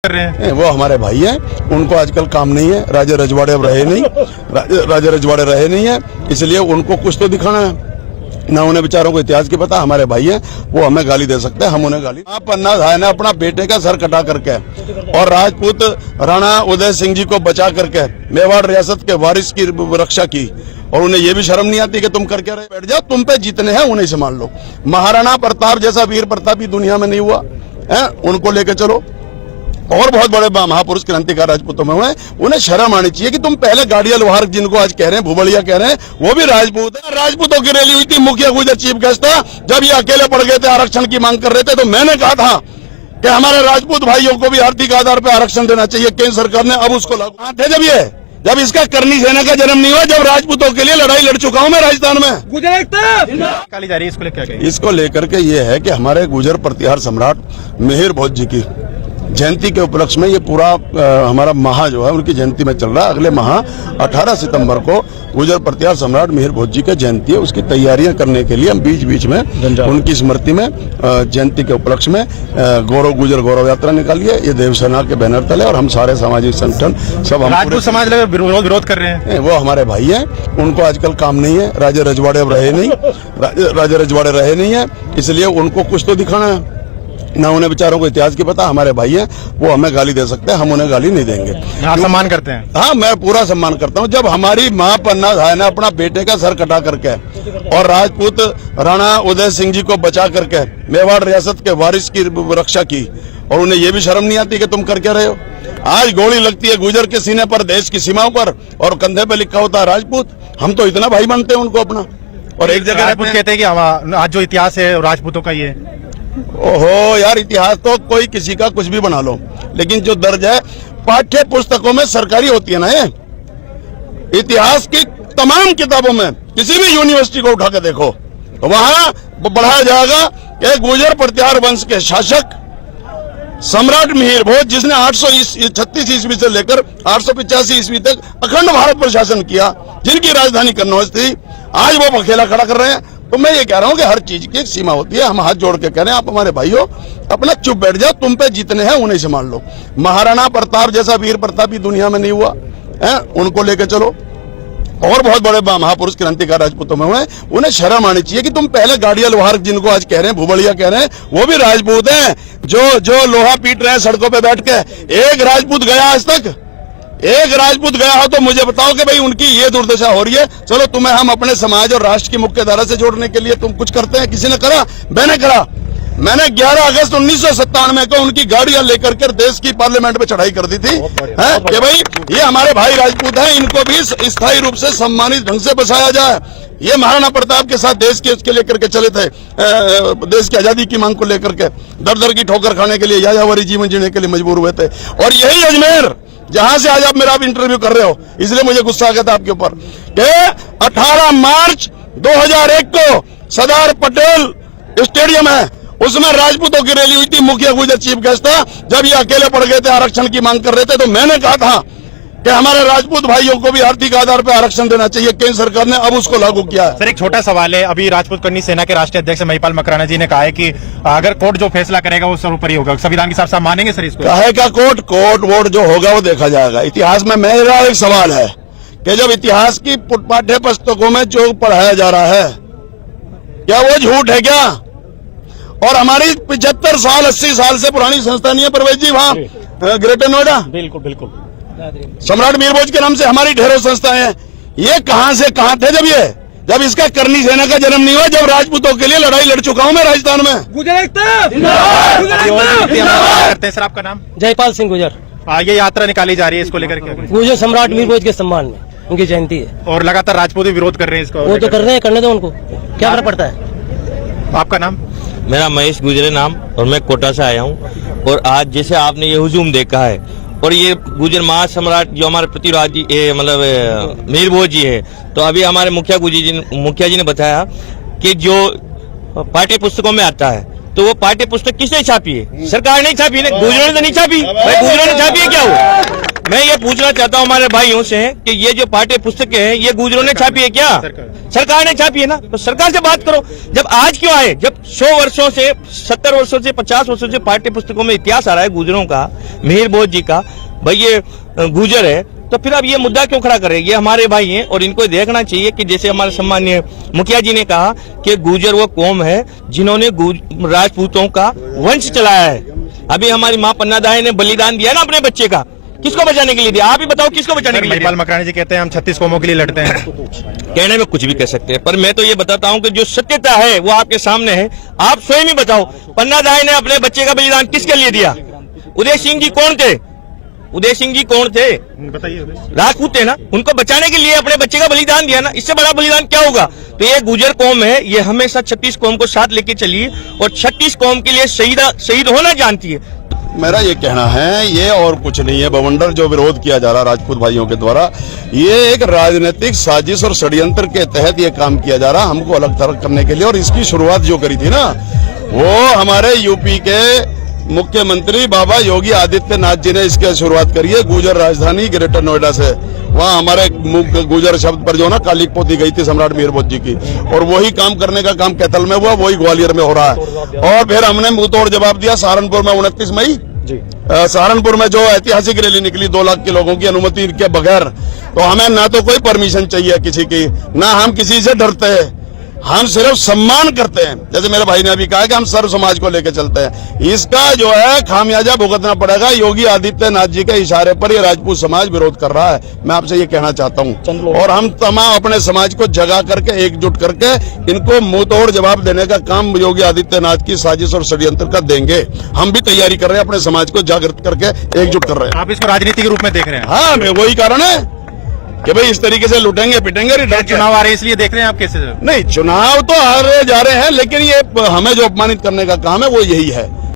कर रहे हैं। वो हमारे भाई हैं, उनको आजकल काम नहीं है, राजे रजवाड़े अब रहे नहीं, राजे रजवाड़े रहे नहीं है, इसलिए उनको कुछ तो दिखाना है ना। उन्हें बेचारों को इतिहास की पता। हमारे भाई हैं, वो हमें गाली दे सकते हैं, हम उन्हें गाली। पन्ना धाय ने अपना बेटे का सर कटा करके और राजपूत राणा उदय सिंह जी को बचा करके मेवाड़ रियासत के वारिस की रक्षा की, और उन्हें ये भी शर्म नहीं आती कि तुम करके रहे। बैठ जाओ, तुम पे जीतने हैं उन्हें संभाल लो। महाराणा प्रताप जैसा वीर प्रतापी दुनिया में नहीं हुआ है, उनको लेके चलो। और बहुत बड़े महापुरुष क्रांतिकार राजपूतों में हुए, उन्हें शर्म आनी चाहिए कि तुम पहले गाड़िया लोहार जिनको आज कह रहे हैं, भुबड़िया कह रहे हैं, वो भी राजपूत है। राजपूतों की रैली हुई थी, मुखिया गुजर चीफ गेस्ट था। जब ये अकेले पड़ गए थे, आरक्षण की मांग कर रहे थे, तो मैंने कहा था कि हमारे राजपूत भाइयों को भी आर्थिक आधार पर आरक्षण देना चाहिए। केंद्र सरकार ने अब उसको लागू थे। जब इसका करनी सेना का जन्म नहीं हुआ, जब राजपूतों के लिए लड़ाई लड़ चुका हूं मैं राजस्थान में। निकाली जा रही है, इसको लेकर इसको लेकर के ये है कि हमारे गुर्जर प्रतिहार सम्राट मिहिर भोज जी की जयंती के उपलक्ष्य में ये पूरा हमारा माह जो है उनकी जयंती में चल रहा है। अगले माह 18 सितंबर को गुर्जर प्रतिहार सम्राट मिहिर भोज जी की जयंती है। उसकी तैयारियां करने के लिए हम बीच बीच में उनकी स्मृति में जयंती के उपलक्ष्य में गुर्जर गौरव यात्रा निकाली है। ये देवसेना के बैनर तले और हम सारे सामाजिक संगठन सब हम राजपूत समाज विरोध कर रहे हैं। वो हमारे भाई हैं, उनको आजकल काम नहीं है, राजे रजवाड़े अब रहे नहीं, राजे रजवाड़े रहे नहीं है, इसलिए उनको कुछ तो दिखाना है ना। उन्हें बेचारों को इतिहास की पता। हमारे भाई हैं, वो हमें गाली दे सकते हैं, हम उन्हें गाली नहीं देंगे। आप सम्मान करते हैं? हाँ, मैं पूरा सम्मान करता हूँ। जब हमारी माँ पन्ना धाय ने अपना बेटे का सर कटा करके और राजपूत राणा उदय सिंह जी को बचा करके मेवाड़ रियासत के वारिस की रक्षा की, और उन्हें ये भी शर्म नहीं आती कि तुम करके रहे हो। आज गोली लगती है गुर्जर के सीने पर, देश की सीमाओं पर, और कंधे पे लिखा होता है राजपूत। हम तो इतना भाई मानते हैं उनको अपना। और एक जगह राजपूत कहते हैं कि आज जो इतिहास है राजपूतों का ये। ओहो यार, इतिहास तो कोई किसी का कुछ भी बना लो, लेकिन जो दर्ज है पाठ्य पुस्तकों में सरकारी होती है ना। ये इतिहास की तमाम किताबों में किसी भी यूनिवर्सिटी को उठा के देखो तो वहां बढ़ाया जाएगा कि गुर्जर प्रतिहार वंश के शासक सम्राट मिहिर भोज, जिसने 836 ईस्वी से लेकर 885 ईस्वी तक अखंड भारत पर शासन किया, जिनकी राजधानी कन्नौज थी, आज वो अकेला खड़ा कर रहे हैं। तो मैं ये कह रहा हूँ कि हर चीज की एक सीमा होती है। हम हाथ जोड़ के कह रहे हैं, आप हमारे भाई हो, अपना चुप बैठ जाओ, तुम पे जीतने हैं उन्हें संभाल लो। महाराणा प्रताप जैसा वीर प्रतापी दुनिया में नहीं हुआ है, उनको लेके चलो। और बहुत बड़े महापुरुष क्रांतिकार राजपूतों में हुए, उन्हें शर्म आनी चाहिए कि तुम पहले गाड़िया लोहार जिनको आज कह रहे हैं, भुबड़िया कह रहे हैं, वो भी राजपूत हैं, जो लोहा पीट रहे हैं सड़कों पे बैठ के। एक राजपूत गया आज तक? एक राजपूत गया हो तो मुझे बताओ कि भाई उनकी ये दुर्दशा हो रही है। चलो, तुम्हें हम अपने समाज और राष्ट्र की मुख्य धारा से जोड़ने के लिए तुम कुछ करते हैं, किसी ने करा? मैंने करा। मैंने 11 अगस्त 1997 को उनकी गाड़ियां लेकर के देश की पार्लियामेंट में चढ़ाई कर दी थी कि भाई ये हमारे भाई राजपूत हैं, इनको भी स्थायी रूप से सम्मानित ढंग से बसाया जाए। ये महाराणा प्रताप के साथ देश के उसके लेकर के चले थे, देश की आजादी की मांग को लेकर के दर दर की ठोकर खाने के लिए, यायावरी जीवन जीने के लिए मजबूर हुए थे। और यही अजमेर, जहां से आज आप मेरा इंटरव्यू कर रहे हो, इसलिए मुझे गुस्सा आ गया था आपके ऊपर कि 18 मार्च 2001 को सरदार पटेल स्टेडियम है, उसमें राजपूतों की रैली हुई थी, मुखिया गुजर चीफ गेस्ट था। जब ये अकेले पड़ गए थे, आरक्षण की मांग कर रहे थे, तो मैंने कहा था कि हमारे राजपूत भाइयों को भी आर्थिक आधार पर आरक्षण देना चाहिए। केंद्र सरकार ने अब उसको लागू किया है। सर, एक छोटा सवाल है। अभी राजपूत करनी सेना के राष्ट्रीय अध्यक्ष महिपाल मकराना जी ने कहा है कि अगर कोर्ट जो फैसला करेगा वो सर्वोपरि होगा। संविधान के साथ मानेंगे सर इसको? कहेगा कोर्ट वोट जो होगा वो देखा जाएगा। इतिहास में मेरा एक सवाल है कि जब इतिहास की पाठ्य पुस्तकों में जो पढ़ाया जा रहा है, क्या वो झूठ है क्या? और हमारी 75 साल 80 साल से पुरानी संस्था नहीं है परवेज जी वहाँ ग्रेटर नोएडा? बिल्कुल बिल्कुल। सम्राट मिहिर भोज के नाम से हमारी ढेरों संस्थाएं हैं। ये कहां से कहां थे जब इसका करनी सेना का जन्म नहीं हुआ, जब राजपूतों के लिए लड़ाई लड़ चुका हूं मैं राजस्थान में। करते हैं सर, आपका नाम? जयपाल सिंह गुर्जर। ये यात्रा निकाली जा रही है, इसको लेकर के? गुर्जर सम्राट मिहिर भोज के सम्मान में उनकी जयंती है, और लगातार राजपूत विरोध कर रहे हैं इसको। वो तो कर रहे हैं, करने दो उनको, क्या फर्क पड़ता है। आपका नाम? मेरा महेश गुजरे नाम, और मैं कोटा से आया हूँ। और आज जैसे आपने ये हुजूम देखा है, और ये गुर्जर महासम्राट जो हमारे प्रतिराजी मतलब मिहिर भोज जी है, तो अभी हमारे मुखिया जी ने बताया कि जो पाठ्य पुस्तकों में आता है, तो वो पाठ्य पुस्तक किसने छापी है? सरकार ने छापी ना, गुर्जरों ने तो नहीं छापी। भाई गुर्जरों ने छापी है क्या? वो मैं ये पूछना चाहता हूँ हमारे भाइयों से कि ये जो पाठ्य पुस्तकें हैं ये गुजरों ने छापी है क्या? सरकार ने छापी है ना, तो सरकार से बात करो। जब आज क्यों आए, जब 100 वर्षों से 70 वर्षों से 50 वर्षों से पाठ्य पुस्तकों में इतिहास आ रहा है गुजरों का, मिहिर भोज जी का, भाई ये गुजर है, तो फिर अब ये मुद्दा क्यों खड़ा कर रहे हैं? ये हमारे भाई हैं और इनको देखना चाहिए कि जैसे हमारे सम्माननीय मुखिया जी ने कहा कि गुजर वो कौम है जिन्होंने राजपूतों का वंश चलाया है। अभी हमारी माँ पन्ना दाई ने बलिदान दिया ना अपने बच्चे का, किसको बचाने के लिए दिया? आप ही बताओ किसको बचाने के लिए? महिपाल मकराना जी कहते हैं हम 36 कौमों के लिए लड़ते हैं। कहने में कुछ भी कह सकते हैं, पर मैं तो ये बताता हूँ कि जो सत्यता है वो आपके सामने है। आप स्वयं ही बताओ, पन्ना दाई ने अपने बच्चे का बलिदान किसके लिए दिया? उदय सिंह जी कौन थे? उदय सिंह जी कौन थे? बताइए। राजपूत थे ना, उनको बचाने के लिए अपने बच्चे का बलिदान दिया ना, इससे बड़ा बलिदान क्या होगा? तो ये गुजर कौम है, ये हमेशा 36 कौम को साथ लेके चली और 36 कौम के लिए शहीद होना जानती है। मेरा ये कहना है, ये और कुछ नहीं है। बवंडर जो विरोध किया जा रहा है राजपूत भाइयों के द्वारा, ये एक राजनीतिक साजिश और षड्यंत्र के तहत ये काम किया जा रहा, हमको अलग थलग करने के लिए। और इसकी शुरुआत जो करी थी ना, वो हमारे यूपी के मुख्यमंत्री बाबा योगी आदित्यनाथ जी ने इसकी शुरुआत करी है। गुजर राजधानी ग्रेटर नोएडा से, वहाँ हमारे गुजर शब्द पर जो ना काली पोती गई थी सम्राट मिहिर भोज जी की, और वही काम करने का काम कैथल में हुआ, वही ग्वालियर में हो रहा है। और फिर हमने मुंह तोड़ जवाब दिया सहारनपुर में 29 मई सहारनपुर में जो ऐतिहासिक रैली निकली 2 लाख के लोगों की अनुमति के बगैर। तो हमें ना तो कोई परमिशन चाहिए किसी की, ना हम किसी से डरते हैं, हम सिर्फ सम्मान करते हैं। जैसे मेरे भाई ने अभी कहा कि हम सर्व समाज को लेकर चलते हैं। इसका जो है खामियाजा भुगतना पड़ेगा। योगी आदित्यनाथ जी के इशारे पर ये राजपूत समाज विरोध कर रहा है। मैं आपसे ये कहना चाहता हूँ, और हम तमाम अपने समाज को जगा करके एकजुट करके इनको मुंह तोड़ जवाब देने का काम योगी आदित्यनाथ की साजिश और षड्यंत्र का देंगे। हम भी तैयारी कर रहे हैं, अपने समाज को जागृत करके एकजुट कर रहे हैं। आप इसको राजनीति के रूप में देख रहे हैं? हाँ, वही कारण है कि भाई इस तरीके से लुटेंगे पिटेंगे। चुनाव आ रहे हैं इसलिए देख रहे हैं आप कैसे? नहीं, चुनाव तो हारे जा रहे हैं, लेकिन ये हमें जो अपमानित करने का काम है वो यही है।